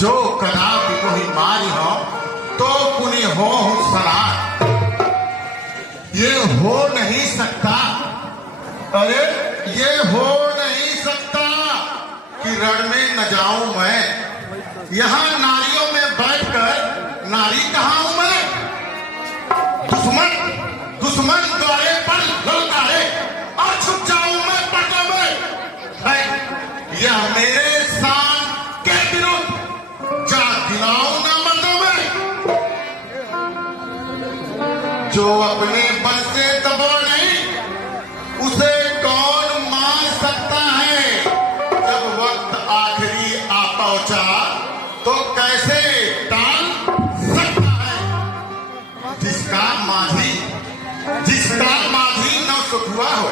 जो कदापि कोई मारी हो तो पुनि हो सलाह। ये हो नहीं सकता, अरे ये हो नहीं सकता कि रण में न जाऊं मैं। यहाँ नारियों में बैठकर नारी कहाँ हूं मैं। दुश्मन द्वारे पर ललकारे और छुप जाऊं मैं पर्दे में। यह मेरे शान के विरुद्ध जा दिलाऊं ना मर्दों में। जो अपने बल से दबा नहीं उसे कौन मान सकता है। जब वक्त आखिरी आ पहुंचा तो कैसे टाल सकता है। जिसका माझी न सुखुआ हो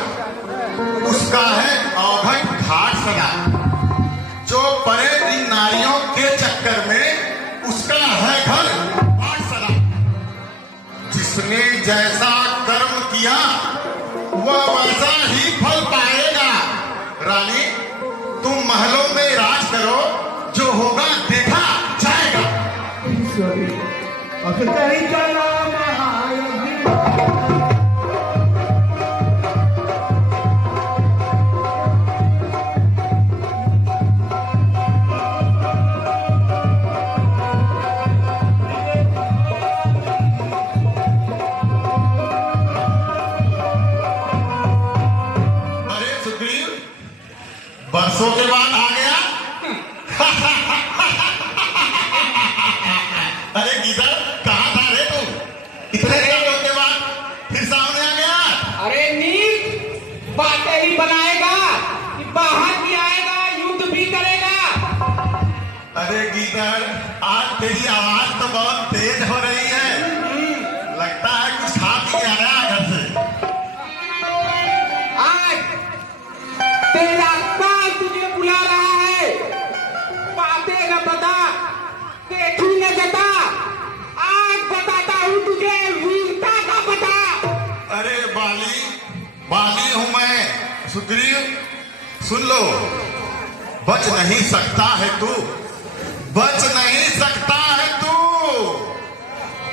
उसका है अवघट घाट सदा। जो पड़े इन नारियों के चक्कर में उसका है घर बाट सदा। जिसने जैसा कर्म किया वह वैसा ही फल पाएगा। रानी तुम महलों में राज करो, जो होगा देखा जाएगा। बरसों के बाद आ गया। अरे गीदड़ कहाँ था रे तू? इतने सालों के बाद फिर सामने आ गया। अरे नील बातें ही बनाएगा कि बाहर भी आएगा, युद्ध भी करेगा। अरे गीदड़ आज तेरी आवाज तो बहुत तेज हो रही है। लगता है कुछ खा पी के आया घर से। आज तेरा काल तुझे बुला रहा है। बातें न बता, देखी न जता, आज बताता हूँ तुझे वीरता का पता। अरे बाली हूं मैं। सुग्रीव सुन लो, बच नहीं सकता है तू, बच नहीं सकता है तू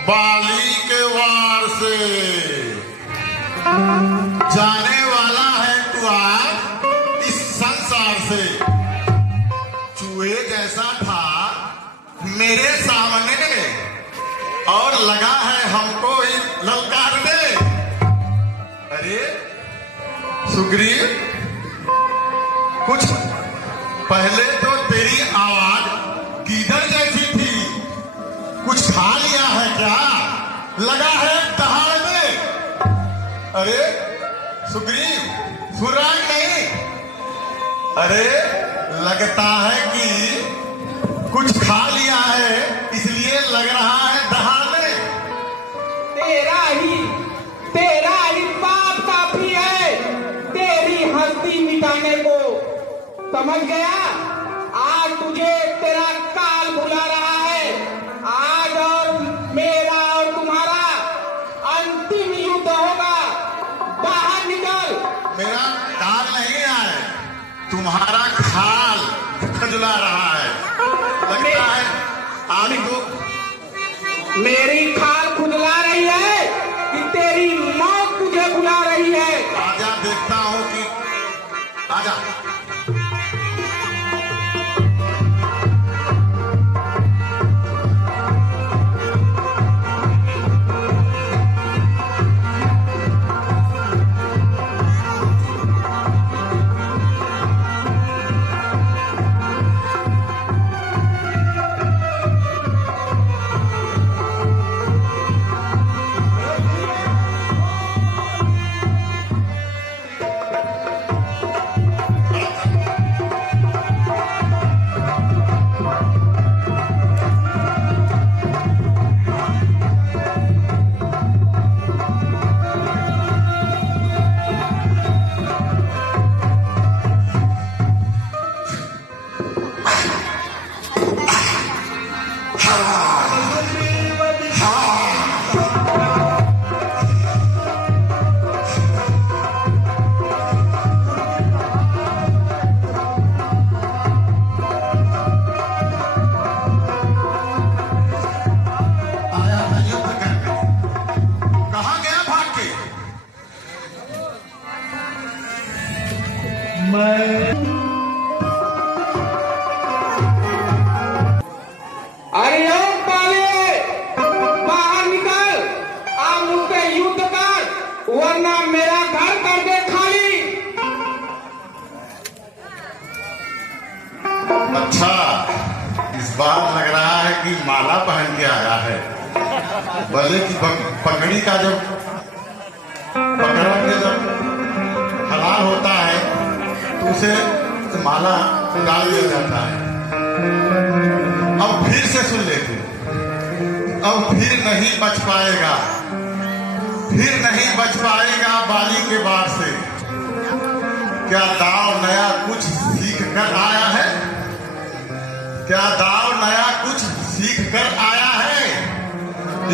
बाली के वार से। जाने वाला है तू आज इस संसार से। चूहे जैसा था मेरे सामने और लगा है हमको ललकारने। अरे सुग्रीव कुछ पहले तो तेरी आवाज गीदड़ जैसी थी। कुछ खा लिया है क्या? लगा है दहाड़ने। अरे सुग्रीव सुराग नहीं। अरे लगता है कि कुछ खा लिया है इसलिए लग रहा है दहाड़ने। तेरा ही पाप काफी है तेरी हस्ती मिटाने को। समझ गया? आज तुझे तेरा काल बुला रहा है। आज और मेरा और तुम्हारा अंतिम युद्ध होगा। बाहर निकल। मेरा काल नहीं है, तुम्हारा खाल खजुला रहा है। लगता है आज तो मेरी खाल खुजला रही है कि तेरी मौत तुझे बुला रही है। आजा देखता हूं कि आजा। बात लग रहा है कि माला पहन के आया है। भले की पगड़ी का जब पकड़ के जब हलाल होता है तो उसे माला डाल दिया जाता है। अब फिर से सुन लेते, अब फिर नहीं बच पाएगा, फिर नहीं बच पाएगा बाली के बाढ़ से। क्या दाव नया कुछ सीख कर आया है? क्या दाव नया कुछ सीख कर आया है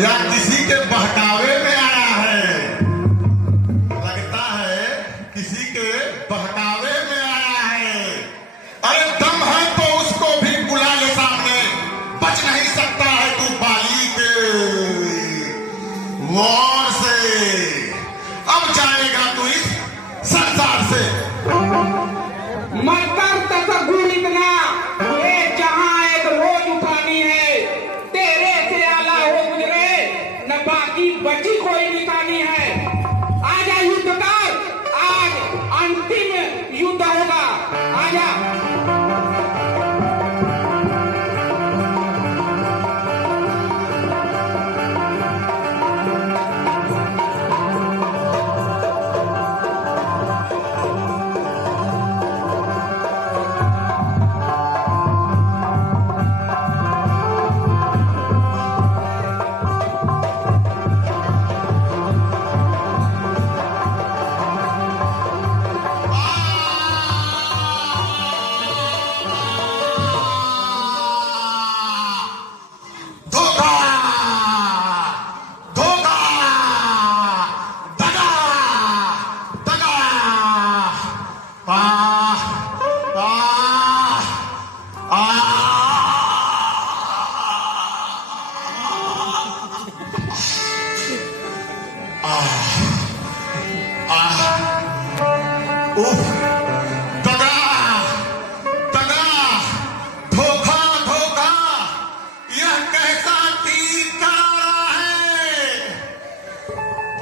या किसी के बहकावे में आया है? लगता है किसी के बहकावे में आया है। अरे दम है तो उसको भी बुला ले सामने, बच नहीं सकता है तू बाली के वार से। अब जाएगा तू इस संसार से। मत कर तसगुल इतना, ये जहां एक रोज उठानी है। तेरे से आला हो गुजरे न बाकी बची कोई निशानी है। आजा युद्ध कर, आज अंतिम युद्ध होगा। आजा।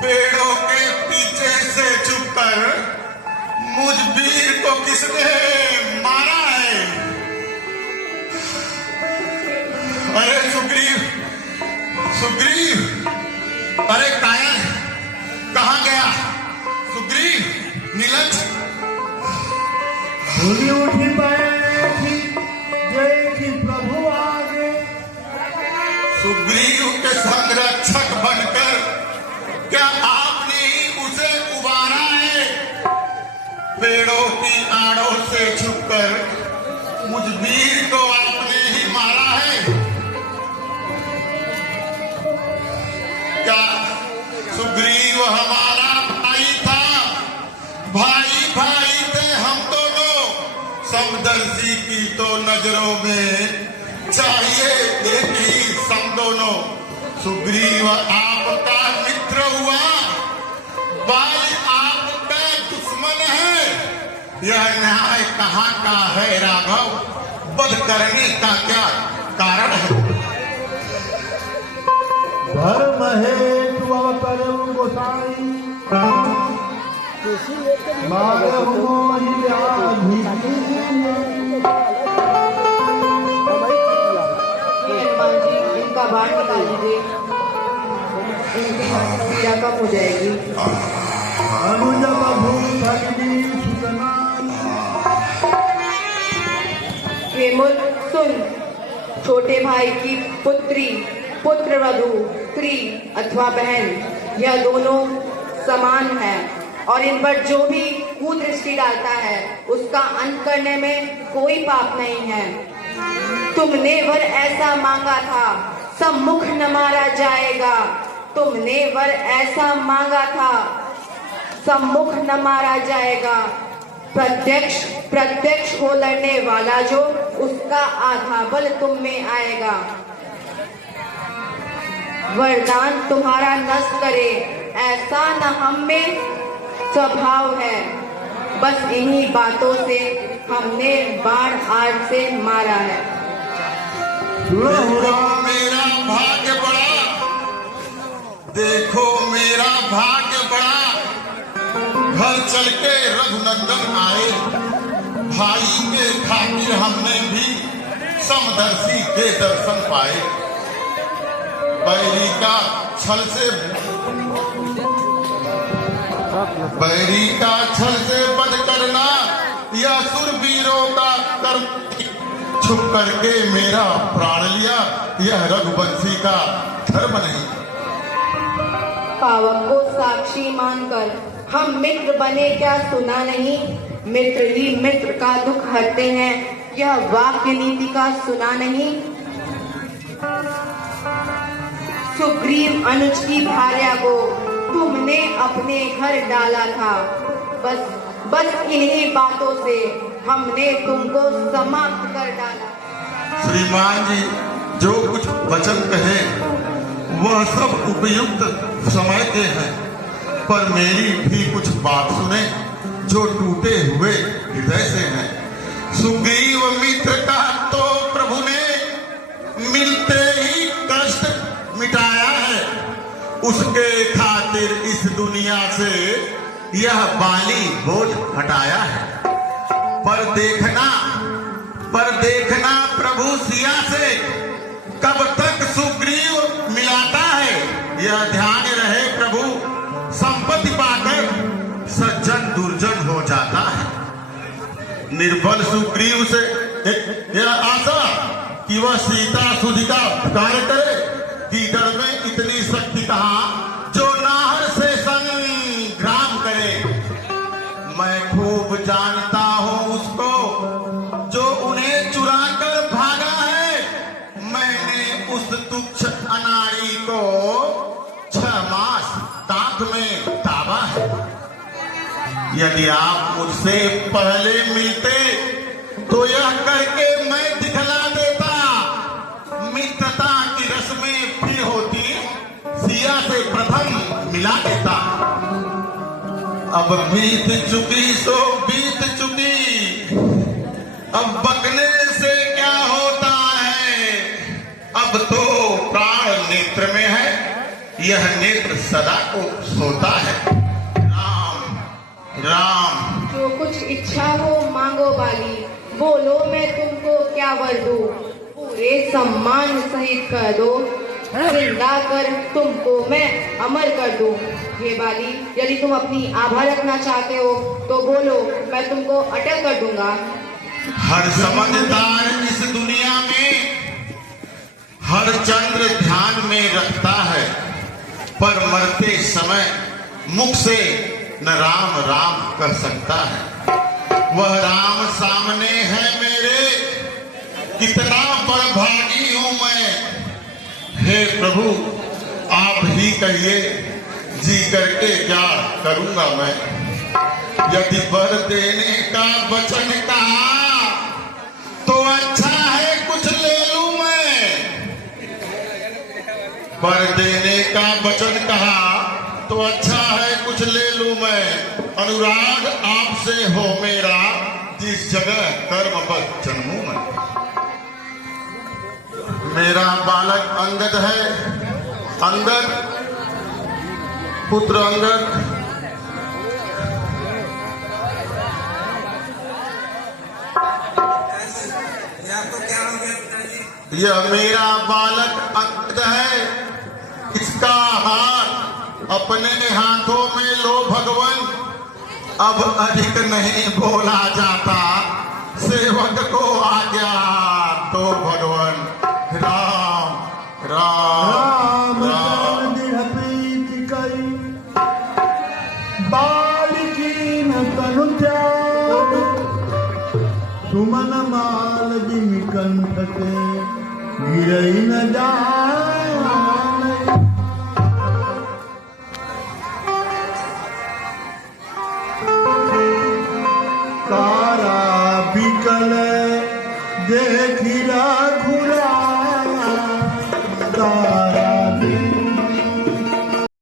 पेड़ों के पीछे से छुपकर मुझ वीर को किसने मारा है? अरे सुग्रीव, सुग्रीव, अरे कायर कहाँ गया? सुग्रीव, नीलज। भूली उठी बैठी जय की प्रभु आगे। सुग्रीव के संरक्षक बनकर क्या आपने ही उसे उबारा है? पेड़ों की आड़ों से छुपकर मुझ वीर को आपने ही मारा है। क्या सुग्रीव हमारा भाई था? भाई भाई थे हम दोनों। समदर्शी की तो नजरों में चाहिए एक ही सम दोनों। सुग्रीव आपका मित्र हुआ, बाली आपका दुश्मन है। यह न्याय कहाँ का है राघव? वध करने का क्या कारण है? धर्म हेतु अवतरऊ गोसाई, मारहु मोहि व्याधि। इनका बाढ़ निकाल दीजिए, पीड़ा कम हो जाएगी। अनुज बधू भगनी सुतना। केमुल सुन, छोटे भाई की पुत्री, पुत्र वधू, स्त्री अथवा बहन, यह दोनों समान है और इन पर जो भी कुदृष्टि डालता है उसका अंत करने में कोई पाप नहीं है। तुमने वर ऐसा मांगा था, सम्मुख न मारा जाएगा। तुमने वर ऐसा मांगा था, सम्मुख न मारा जाएगा। प्रत्यक्ष प्रत्यक्ष हो लड़ने वाला जो, उसका आधा बल तुम में आएगा। वरदान तुम्हारा नष्ट करे ऐसा न हम में स्वभाव है। बस इन्हीं बातों से हमने बाण आज से मारा है। मेरा भाग्य बड़ा, देखो मेरा भाग्य बड़ा। घर चल के रघुनंदन आए, भाई के खातिर हमने भी समदर्शी के दर्शन पाए। बैरी का छल से वध करना या सुरवीरों का कर्म छुप करके मेरा प्राण लिया, यह रघुवंशी का धर्म नहीं। पावक को साक्षी मानकर हम मित्र बने, क्या सुना नहीं? मित्र ही मित्र का दुख हरते हैं, यह वाक्य नीति का सुना नहीं? सुग्रीव अनुज की भार्या को तुमने अपने घर डाला था, बस इन्हीं बातों से हमने तुमको समाप्त कर डाला। श्रीमान जी जो कुछ वचन कहे वह सब उपयुक्त समय के हैं, पर मेरी भी कुछ बात सुने जो टूटे हुए हृदय से हैं। सुग्रीव मित्र का तो प्रभु ने मिलते ही कष्ट मिटाया है, उसके खातिर इस दुनिया से यह बाली बोझ हटाया है। पर देखना प्रभु सिया से कब तक सुग्रीव मिलाता है, यह ध्यान रहे प्रभु। संपत्ति पाकर सज्जन दुर्जन हो जाता है। निर्बल सुग्रीव से यह आशा कि वह सीता सुधि का कार्य करे, कीचड़ में इतनी शक्ति कहाँ जो नाहर से संग्राम करे। मैं खूब जानता हूँ उसको जो उन्हें चुरा कर भागा है। मैंने उस तुच्छ अनाड़ी को 6 मास ताक में दाबा है। यदि आप मुझसे पहले मिलते तो यह करके मैं दिखला देता। मित्रता की रस्में फिर होती, सिया से प्रथम मिला देता। अब बीत चुकी सो बीत चुकी, अब बकने से क्या होता है। अब तो प्राण नेत्र में है, यह नेत्र सदा को सोता है। राम राम। जो कुछ इच्छा हो मांगो बाली, बोलो मैं तुमको क्या वर दूं। पूरे सम्मान सहित कर दो, जिंदा कर तुमको मैं अमर कर दूं। हे बाली, यदि तुम अपनी आभा रखना चाहते हो तो बोलो, मैं तुमको अटक कर दूंगा। हर समझदार इस दुनिया में हर चंद्र ध्यान में रखता है, पर मरते समय मुख से न राम राम कह सकता है। वह राम सामने है मेरे, कितना बड़भागी हूं मैं। हे प्रभु आप ही कहिए, जी करके क्या करूंगा मैं। यदि वर देने का वचन कहा तो अच्छा है कुछ ले लूं मैं। वर देने का वचन कहा तो अच्छा है कुछ ले लूं मैं। अनुराग आपसे हो मेरा, जिस जगह कर्मवश जन्मूं मैं। मेरा बालक अंगद है, अंगद पुत्र अंगद। यह मेरा बालक अंगद है, इसका हाथ अपने हाथों में लो भगवान। अब अधिक नहीं बोला जाता, सेवक को आज्ञा तो भगवान। राम राम राम दृढ़ प्रीति कई, बालिकी न तनु त्याग। सुमन माल बिन कंठ से गिरई न जा